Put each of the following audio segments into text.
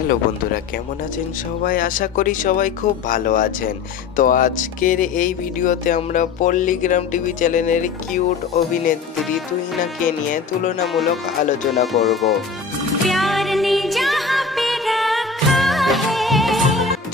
Hello বন্ধুরা, কেমন আছেন সবাই? আশা করি সবাই খুব ভালো আছেন। তো আজকের এই ভিডিওতে আমরা পল্লীগ্রাম টিভি চ্যানেলের কিউট অভিনেত্রী তুহিনাকে নিয়ে তুলনামূলক আলোচনা করব।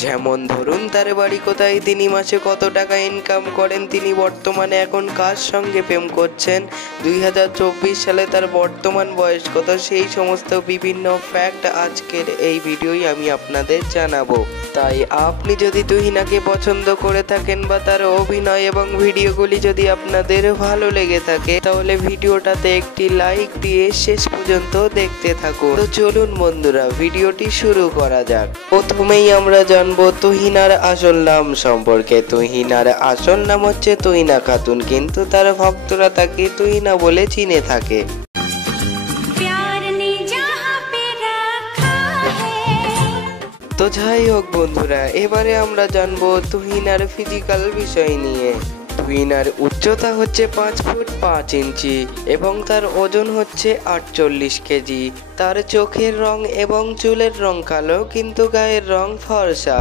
যেমন ধরুন, তার বাড়ি কোথায়, তিনি মাসে কত টাকা ইনকাম করেন, তিনি বর্তমানে এখন কার সঙ্গে প্রেম করছেন, 2024 সালে তার বর্তমান বয়স কত, সেই সমস্ত বিভিন্ন ফ্যাক্ট আজকের এই ভিডিওই আমি আপনাদের জানাবো। তাই আপনি যদি তুহিনাকে পছন্দ করে থাকেন বা তার অভিনয় এবং ভিডিওগুলি যদি আপনাদের ভালো লেগে থাকে, তাহলে ভিডিওটাতে একটি লাইক দিয়ে শেষ পর্যন্ত দেখতে থাকুন। তো চলুন বন্ধুরা, ভিডিওটি শুরু করা যাক। প্রথমেই আমরা জানবো তুহিনার আসল নাম সম্পর্কে। তুহিনার আসল নাম হচ্ছে তুহিনা খাতুন, কিন্তু তার ভক্তরা তাকে তুহিনা বলে চিনে থাকে। তো যাই হোক বন্ধুরা, এবারে আমরা জানবো তুহিনার ফিজিক্যাল বিষয় নিয়ে। তুহিনার উচ্চতা হচ্ছে 5 ফুট 5 ইঞ্চি এবং তার ওজন হচ্ছে 48 কেজি। তার চোখের রং এবং চুলের রং কালো, কিন্তু গায়ের রং ফর্সা।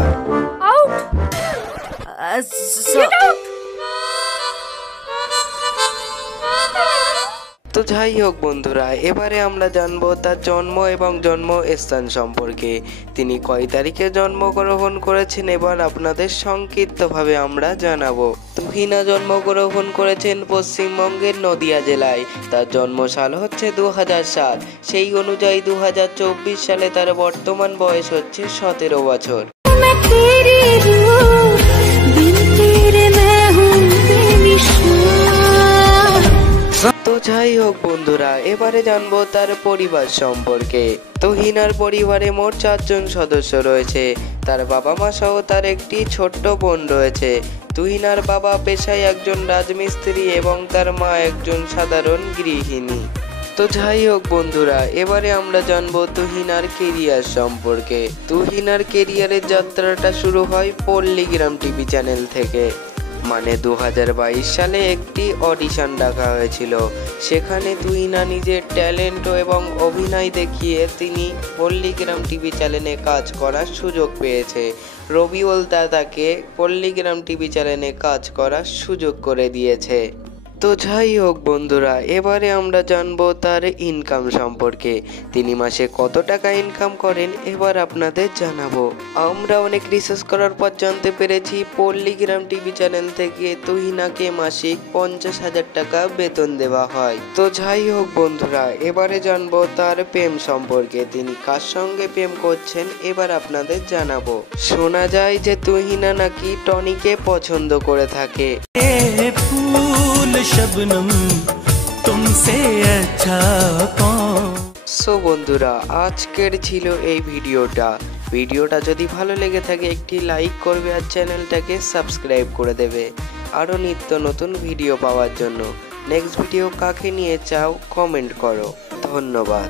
তো যাই হোক বন্ধুরা, এবারে আমরা জানবো তার জন্ম এবং জন্মস্থান সম্পর্কে। তিনি কয় তারিখে জন্মগ্রহণ করেছেন এবার আপনাদের সংক্ষিপ্তভাবে আমরা জানাবো। তুহিনা জন্মগ্রহণ করেছেন পশ্চিমবঙ্গের নদিয়া জেলায়। তার জন্মসাল হচ্ছে 2007। সেই অনুযায়ী 2024 সালে তার বর্তমান বয়স হচ্ছে 17 বছর। তো যাই হোক বন্ধুরা, এবারে জানবো তার পরিবার সম্পর্কে। তুহিনার পরিবারে মোট 4 জন সদস্য রয়েছে। তার বাবা মা সহ তার একটি ছোট্ট বোন রয়েছে। তুহিনার বাবা পেশায় একজন রাজমিস্ত্রি এবং তার মা একজন সাধারণ গৃহিণী। তো যাই হোক বন্ধুরা, এবারে আমরা জানবো তুহিনার কেরিয়ার সম্পর্কে। তুহিনার কেরিয়ারের যাত্রাটা শুরু হয় পল্লীগ্রাম টিভি চ্যানেল থেকে। মানে 2022 সালে একটি অডিশন ডাকা হয়েছিল। সেখানে তুহিনা নিজের ট্যালেন্ট এবং অভিনয় দেখিয়ে তিনি পল্লীগ্রাম টিভি চ্যানেলে কাজ করার সুযোগ পেয়েছে। রবিউল তাকে পল্লীগ্রাম টিভি চ্যানেলে কাজ করার সুযোগ করে দিয়েছে। তো যাই হোক বন্ধুরা, এবারে আমরা জানবো তার ইনকাম সম্পর্কে। তিনি মাসে কত টাকা ইনকাম করেন এবার আপনাদের জানাবো। আমরা অনেক রিসার্চ করার পর জানতে পেরেছি পল্লীগ্রাম টিভি চ্যানেল থেকে তুহিনাকে মাসিক 50,000 টাকা বেতন দেওয়া হয়। তো যাই হোক বন্ধুরা, এবারে জানবো তার প্রেম সম্পর্কে। তিনি কার সঙ্গে প্রেম করছেন এবার আপনাদের জানাবো। শোনা যায় যে তুহিনা নাকি টনিকে পছন্দ করে থাকে। শবনম তুমসে আচ্ছা সো বন্ধুরা, আজকের ছিল এই ভিডিওটা যদি ভালো লেগে থাকে একটি লাইক করবে আর চ্যানেলটাকে সাবস্ক্রাইব করে দেবে আরো নিত্য নতুন ভিডিও পাওয়ার জন্য। নেক্সট ভিডিও কাকে নিয়ে চাও কমেন্ট করো। ধন্যবাদ।